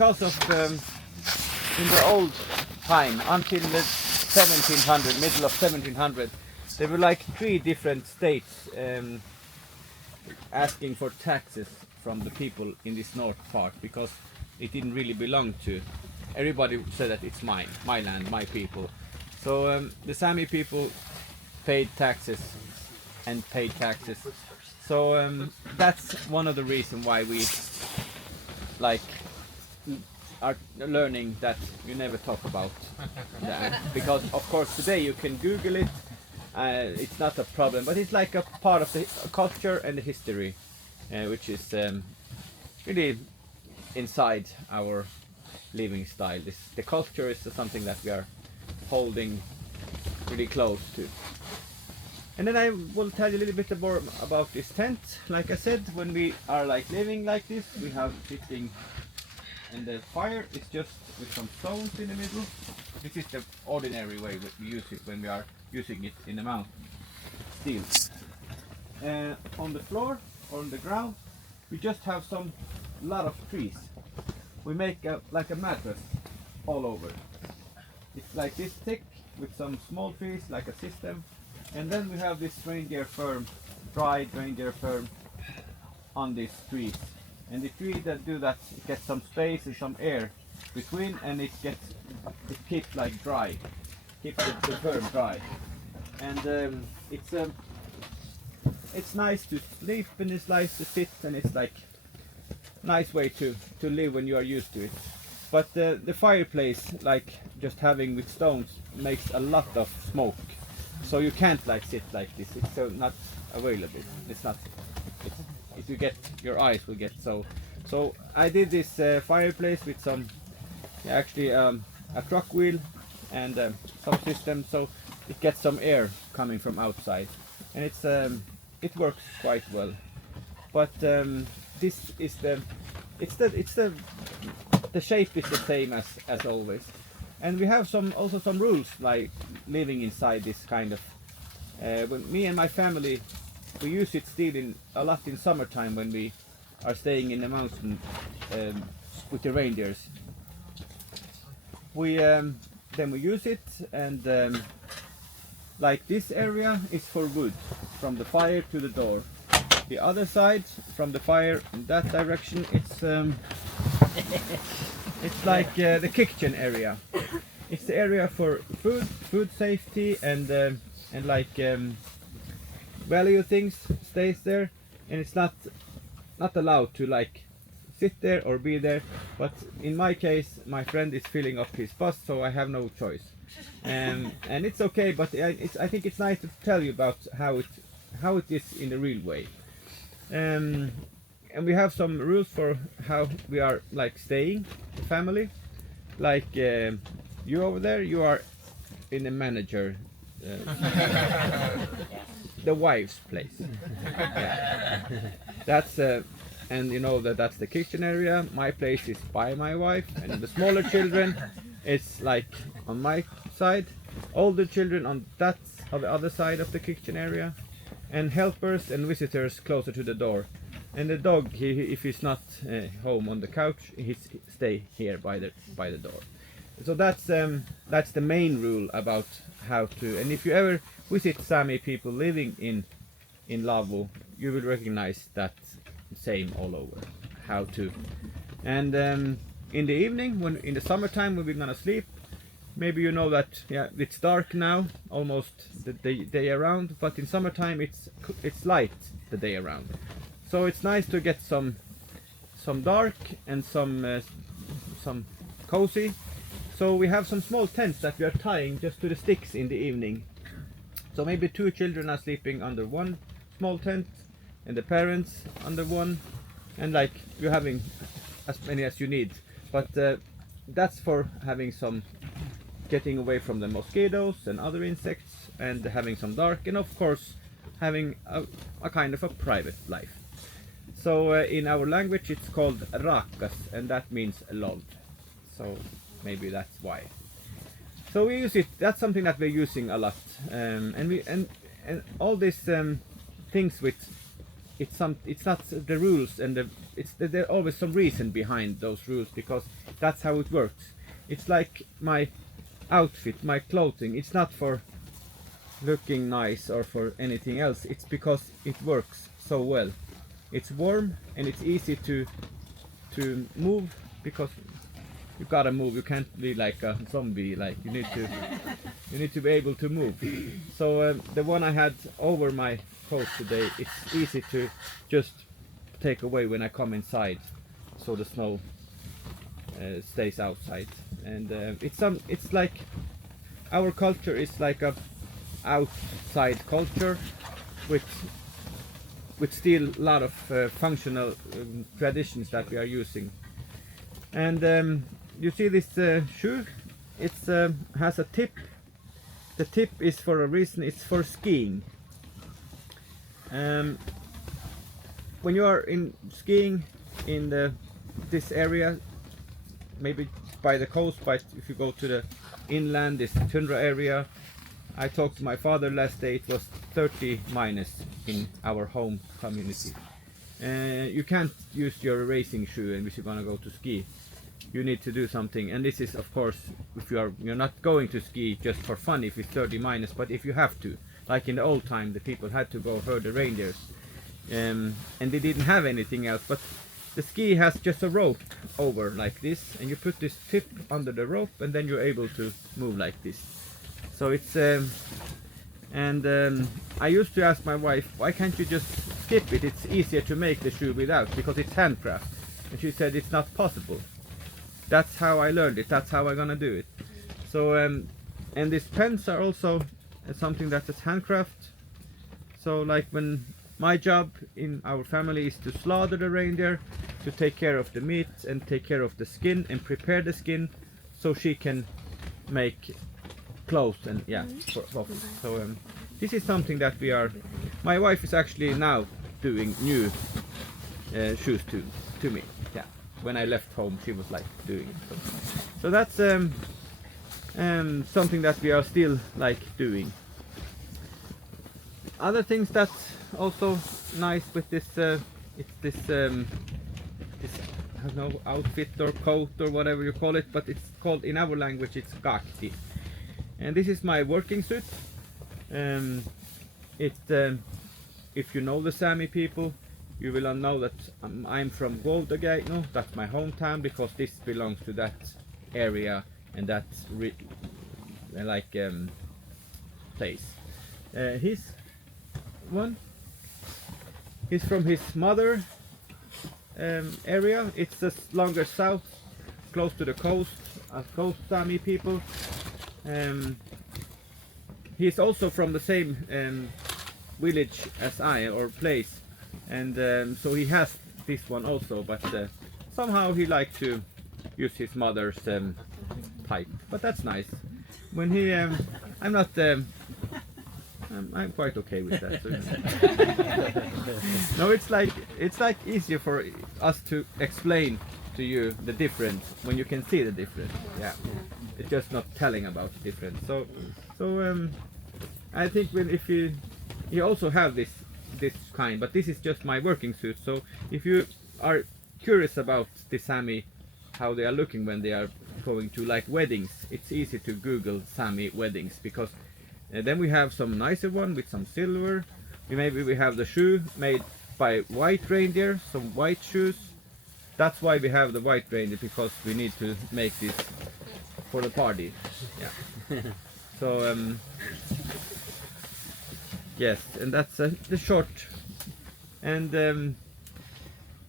Because of in the old time until the 1700, middle of 1700, there were like 3 different states asking for taxes from the people in this north part because it didn't really belong to. Everybody said that it's mine, my land, my people. So the Sami people paid taxes and paid taxes. So that's one of the reasons why we like are learning that you never talk about that. Because of course today you can Google it, it's not a problem, but it's like a part of the culture and the history, which is really inside our living style. The culture is something that we are holding really close to. And then I will tell you a little bit more about this tent. Like I said, when we are like living like this, we have sitting, and the fire is just with some stones in the middle. This is the ordinary way we use it when we are using it in the mountain. Still, on the floor or on the ground, we just have some lot of trees. We make like a mattress all over. It's like this thick with some small trees, like a system. And then we have this reindeer fern, dried reindeer fern on these trees. And the tree that do that, it gets some space and some air between, and it keeps like dry, keeps the fern dry. And it's nice to sleep and it's nice to sit, and it's like nice way to live when you are used to it. But the fireplace, like just having with stones, makes a lot of smoke. So you can't like sit like this. It's so not available. It's not. If you get, your eyes will get so. So I did this fireplace with some, actually a truck wheel and some system, so it gets some air coming from outside, and it works quite well. But this is the shape is the same as always. And we have also some rules like living inside this kind of. When me and my family, we use it still a lot in summertime when we are staying in the mountain with the reindeers. Then we use it, and like this area is for wood, from the fire to the door. The other side, from the fire in that direction, it's like the kitchen area. It's the area for food safety, and like value things stays there, and it's not allowed to like sit there or be there. But in my case, my friend is filling up his bus, so I have no choice. And it's okay, but I think it's nice to tell you about how it is in the real way. And we have some rules for how we are like staying, the family. Like you over there, you are in the manager, the wife's place. Yeah. That's and you know that's the kitchen area. My place is by my wife, and the smaller children, it's like on my side. Older children on the other side of the kitchen area, and helpers and visitors closer to the door. And the dog, if he's not home on the couch, he stay here by the door. So that's the main rule about how to. And if you ever visit Sami people living in Lavvu, you will recognize that same all over. How to. And in the evening, in the summertime when we're gonna sleep, maybe you know that it's dark now, almost the day around. But in summertime it's light the day around. So it's nice to get some dark and some cozy. So we have some small tents that we are tying just to the sticks in the evening. So maybe 2 children are sleeping under one small tent, and the parents under one, and like you're having as many as you need. But that's for having some, getting away from the mosquitoes and other insects, and having some dark, and of course having a kind of a private life. So in our language it's called rakas, and that means love. So maybe that's why. So we use it. That's something that we're using a lot, and all these things with it's not the rules, and there's always some reason behind those rules, because that's how it works. It's like my outfit, my clothing. It's not for looking nice or for anything else. It's because it works so well. It's warm and it's easy to move, because you gotta move. You can't be like a zombie. Like you need to be able to move. So the one I had over my coat today, it's easy to just take away when I come inside, so the snow stays outside. And it's like our culture is like a outside culture with still a lot of functional traditions that we are using. And you see this shoe, it's has a tip. The tip is for a reason. It's for skiing. When you are in skiing in this area, maybe by the coast, but if you go to the inland, this tundra area, I talked to my father last day. It was 30 minus in our home community. You can't use your racing shoe and if you're gonna go to ski. You need to do something, and this is of course if you're not going to ski just for fun if it's 30 minus, but if you have to, like in the old time, the people had to go herd the reindeers, and they didn't have anything else. But the ski has just a rope over like this, and you put this tip under the rope, and then you're able to move like this. So it's I used to ask my wife, why can't you just skip it? It's easier to make the shoe without, because it's handcraft. And she said it's not possible. That's how I learned it. That's how I'm gonna do it. So and these pens are also something that is handcraft. So like when my job in our family is to slaughter the reindeer, to take care of the meat and take care of the skin and prepare the skin, so she can make clothes and so this is something that we are. My wife is actually now doing new shoes to me. Yeah. When I left home, she was like doing it. So that's something that we are still like doing. Other things that's also nice with this, it's this I don't know, outfit or coat or whatever you call it, but it's called in our language it's gakti. And this is my working suit. If you know the Sami people, you will know that I'm from Vuoltogaino. That's my hometown, because this belongs to that area and that place. He's from his mother area. It's longer south, close to the coast, coast Sami people. He's also from the same village as I, or place, and so he has this one also, but somehow he liked to use his mother's pipe. But that's nice. When he, I'm not, I'm quite okay with that. So. No, it's like easier for us to explain to you the difference when you can see the difference. Yeah, it's just not telling about the difference. So I think if you also have this kind, but this is just my working suit. So if you are curious about the Sami, how they are looking when they are going to like weddings, it's easy to Google Sami weddings, because then we have some nicer one with some silver. Maybe we have the shoe made by white reindeer, some white shoes. That's why we have the white reindeer, because we need to make this for the party. Yeah. So yes, and that's the short. And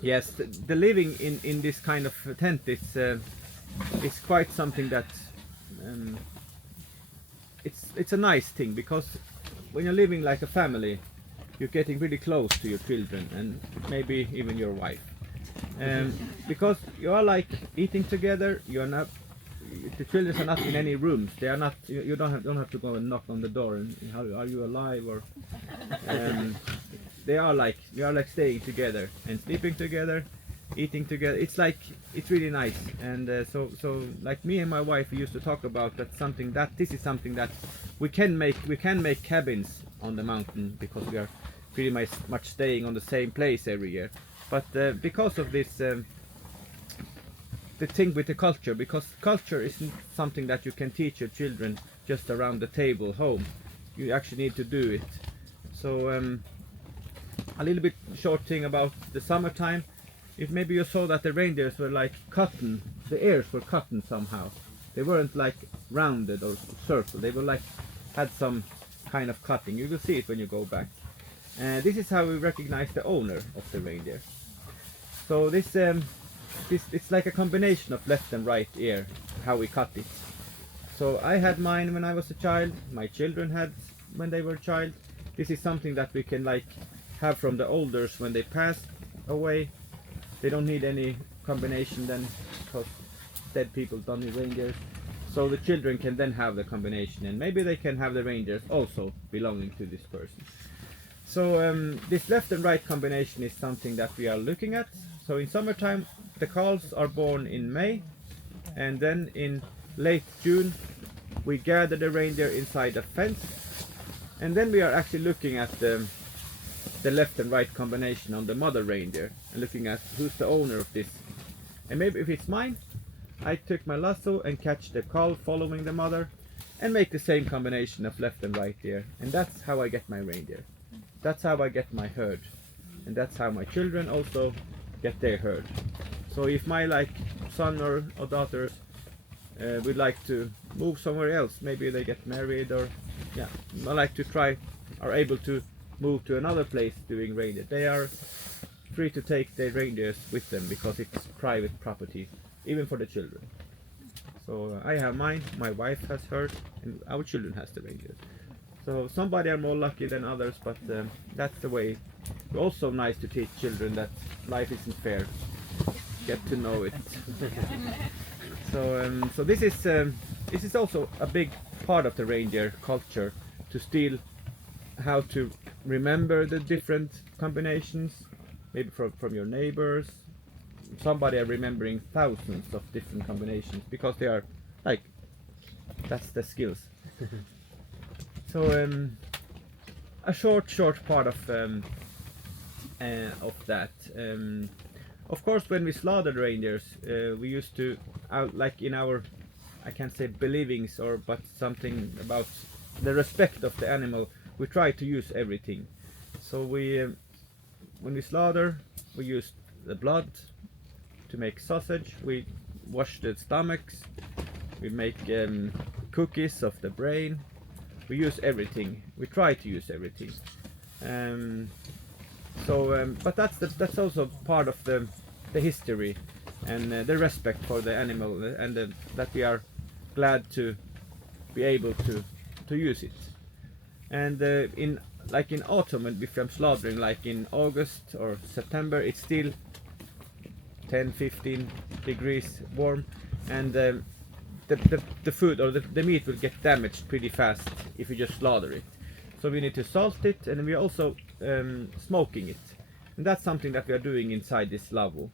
yes, the living in this kind of tent is quite something that it's a nice thing, because when you're living like a family, you're getting really close to your children and maybe even your wife, because you are like eating together. You're not. The children are not in any rooms. They are not. You don't have to go and knock on the door and how are you alive, or they are like staying together and sleeping together, eating together. It's really nice. And so like me and my wife, we used to talk about that, this is something that we can make. We can make cabins on the mountain, because we are pretty much staying on the same place every year. But because of this, the thing with the culture, because culture isn't something that you can teach your children just around the table home. You actually need to do it. So a little bit short thing about the summertime. If maybe you saw that the reindeers were like cotton, the ears were cotton somehow. They weren't like rounded or circle. They were like had some kind of cutting. You will see it when you go back. This is how we recognize the owner of the reindeer. So this it's like a combination of left and right ear, how we cut it. So I had mine when I was a child. My children had when they were a child. This is something that we can like have from the elders when they pass away. They don't need any combination then, because dead people don't need reindeers. So the children can then have the combination, and maybe they can have the reindeers also belonging to this person. So this left and right combination is something that we are looking at. So in summertime the calves are born in May, and then in late June we gather the reindeer inside a fence, and then we are actually looking at the left and right combination on the mother reindeer and looking at who's the owner of this. And maybe if it's mine, I took my lasso and catch the calf following the mother and make the same combination of left and right ear, and that's how I get my reindeer. That's how I get my herd, and that's how my children also get their herd. So if my like son or daughters would like to move somewhere else, maybe they get married, or yeah, I like to try, are able to move to another place doing reindeer, they are free to take their reindeers with them, because it's private property, even for the children. So I have mine, my wife has hers, and our children has the reindeers. So somebody are more lucky than others, but that's the way. It's also nice to teach children that life isn't fair. Get to know it. So this is also a big part of the reindeer culture, to still how to remember the different combinations, maybe from your neighbors. Somebody are remembering thousands of different combinations because they are like, that's the skills. So a short part of that. Of course, when we slaughtered reindeers, we used to, like in our, I can't say believings, but something about the respect of the animal, we try to use everything. So when we slaughter, we use the blood to make sausage, we wash the stomachs, we make cookies of the brain. We use everything. We try to use everything. But that's also part of the history and the respect for the animal, and that we are glad to be able to use it. And in autumn, and if I'm slaughtering, like in August or September, it's still 10-15 degrees warm, and the food or the meat will get damaged pretty fast if you just slaughter it. So we need to salt it, and we're also smoking it, and that's something that we are doing inside this lavvo.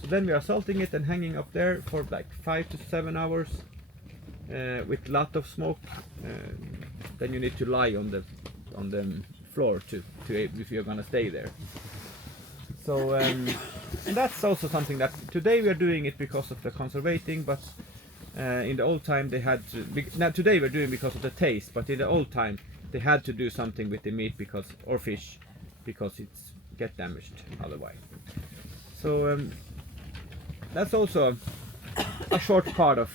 So then we are salting it and hanging up there for like 5 to 7 hours with lot of smoke. Then you need to lie on the floor to if you're gonna stay there. So and that's also something that today we are doing it because of the conservating, but in the old time they had to. Now today we're doing because of the taste, but in the old time they had to do something with the meat or fish, because it's get damaged otherwise. So that's also a short part of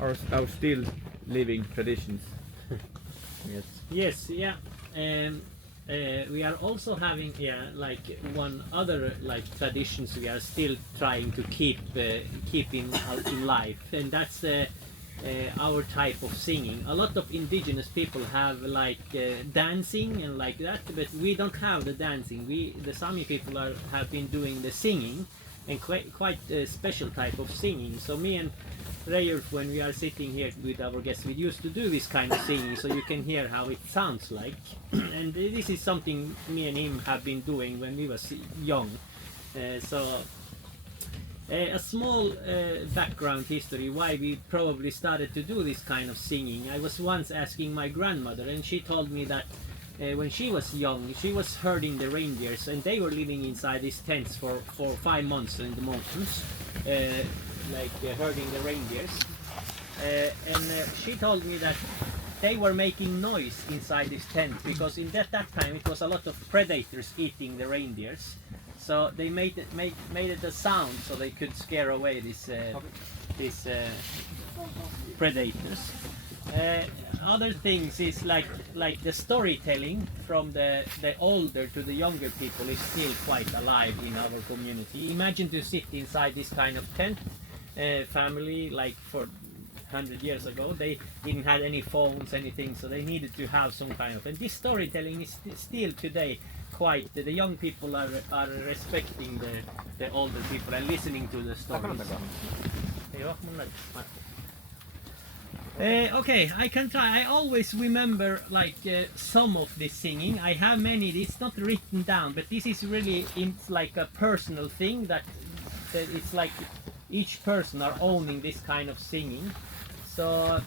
our still living traditions. Yes. Yes. Yeah. We are also having like one other like traditions we are still trying to keep in life, and that's our type of singing. A lot of indigenous people have like dancing and like that, but we don't have the dancing. The Sami people have been doing the singing, and quite a special type of singing. So me and Reyulf, when we are sitting here with our guests, we used to do this kind of singing, so you can hear how it sounds like. And this is something me and him have been doing when we was young. A small background history why we probably started to do this kind of singing. I was once asking my grandmother, and she told me that when she was young, she was herding the reindeers, and they were living inside these tents for 5 months in the mountains, herding the reindeers. She told me that they were making noise inside this tent because in that time it was a lot of predators eating the reindeers. So they made it a sound so they could scare away these predators. Other things is like the storytelling from the older to the younger people is still quite alive in our community. Imagine to sit inside this kind of tent, family, like for 100 years ago, they didn't have any phones, anything, so they needed to have some kind of, and this storytelling is still today quite, the young people are respecting the older people and listening to the stories. Okay, I can try. I always remember some of this singing. I have many. It's not written down, but this is really like a personal thing that it's like each person are owning this kind of singing. So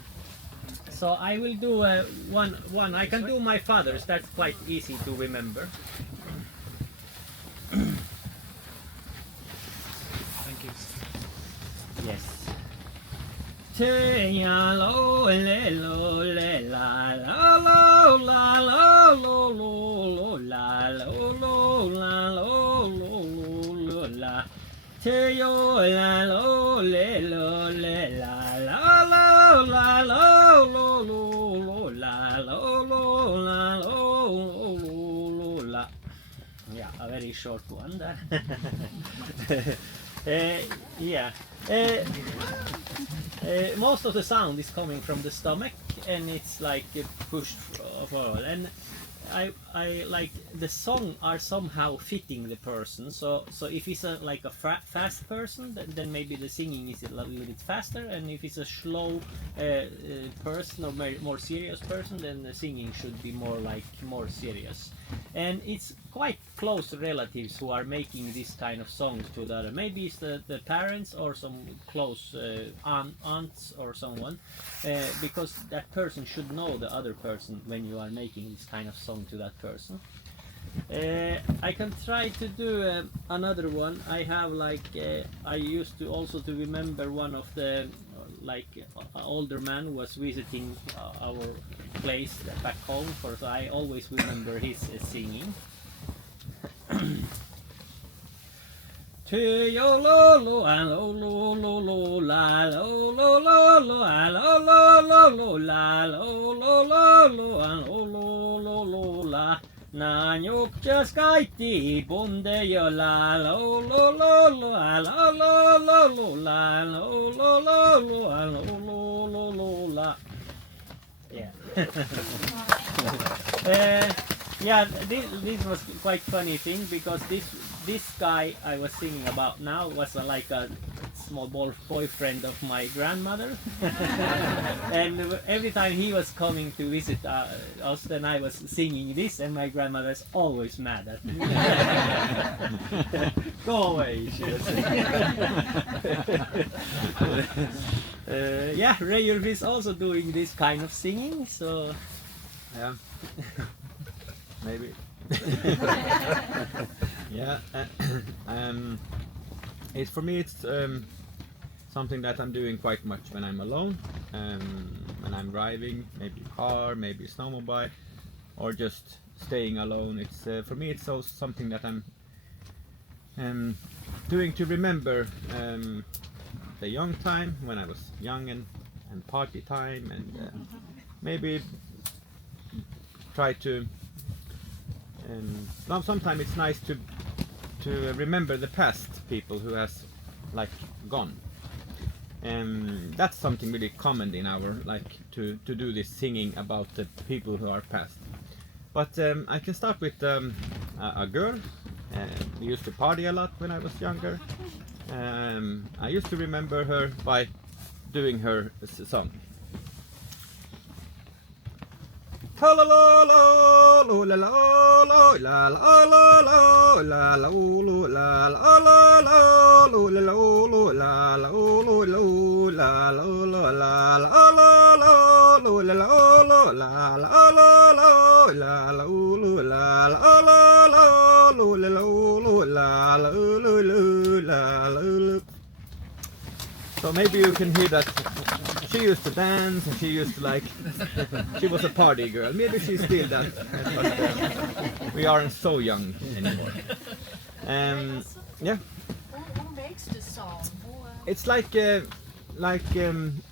I will do one. I can do my father's. That's quite easy to remember. Thank you. Yes. Ya lo le lo le la la lo la la lo lo la lo lo la lo lo la. Yo la lo le lo le la la la la lo lo la lo lo la lo la. Yeah, a very short one there. Yeah. Most of the sound is coming from the stomach, and it's like pushed forward. And I like the song are somehow fitting the person. So if it's a fast person, then maybe the singing is a little bit faster, and if it's a slow person or more serious person, then the singing should be more serious. And it's quite close relatives who are making this kind of songs to the other. Maybe it's the parents or some close aunts or someone, because that person should know the other person when you are making this kind of song to that person. I can try to do another one. I have I used to also to remember one of the older man who was visiting our place back home, so I always remember his singing. Yo lo lo lo lo lo lo la lo lo lo lo lo lo lo la lo lo lo lo lo la na nyugtjas kaikki bonde jo la lo lo lo lo la lo lo lo la lo lo lo lo la. Yeah. Yeah, this was quite funny thing because this guy I was singing about now was like a small boyfriend of my grandmother. And every time he was coming to visit us, then I was singing this, and my grandmother is always mad at me. Go away, she was saying. Yeah, Rayulf is also doing this kind of singing, so yeah. Maybe. Yeah. It's for me. It's something that I'm doing quite much when I'm alone, when I'm driving, maybe a car, maybe a snowmobile, or just staying alone. It's for me. It's also something that I'm doing to remember the young time when I was young and party time, and maybe try to. Sometimes it's nice to remember the past people who has gone. That's something really common in our to do this singing about the people who are past. But I can start with a girl. We used to party a lot when I was younger. I used to remember her by doing her song. La la la la la la la la la la la la la la la la la So maybe you can hear that she used to dance and she used to like, she was a party girl. Maybe she's still that, but we aren't so young anymore. Yeah, Who makes the song? it's like a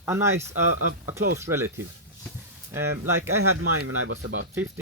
nice, a close relative. Like I had mine when I was about 15.